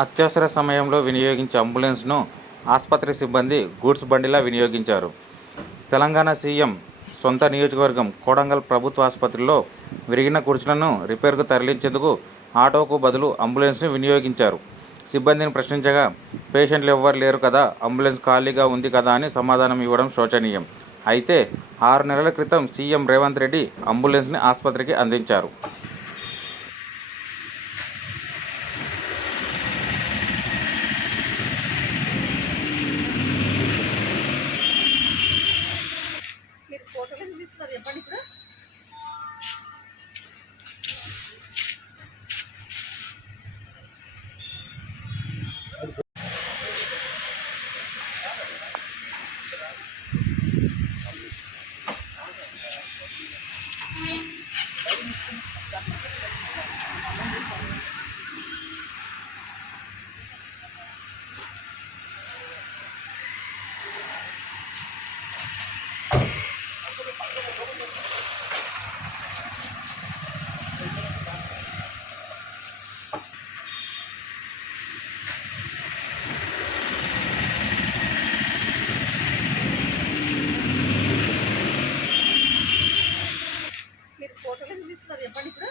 అత్యవసర సమయంలో వినియోగించే అంబులెన్స్ను ఆసుపత్రి సిబ్బంది గూడ్స్ బండిలా వినియోగించారు. తెలంగాణ సీఎం సొంత నియోజకవర్గం కొడంగల్ ప్రభుత్వ ఆసుపత్రిలో విరిగిన కుర్చీలను రిపేర్కు తరలించేందుకు ఆటోకు బదులు అంబులెన్స్ను వినియోగించారు. సిబ్బందిని ప్రశ్నించగా పేషెంట్లు ఎవ్వరు లేరు కదా, అంబులెన్స్ ఖాళీగా ఉంది కదా అని సమాధానం ఇవ్వడం శోచనీయం. అయితే 6 నెలల క్రితం సీఎం రేవంత్ రెడ్డి అంబులెన్స్ని ఆసుపత్రికి అందించారు. మీరు ఫోటోలు ఎందుకు తీస్తున్నారు చెప్పండి ఇప్పుడు. మీరు ఫోటోలు ఎందుకు తీస్తున్నారు చెప్పండి ఇప్పుడు.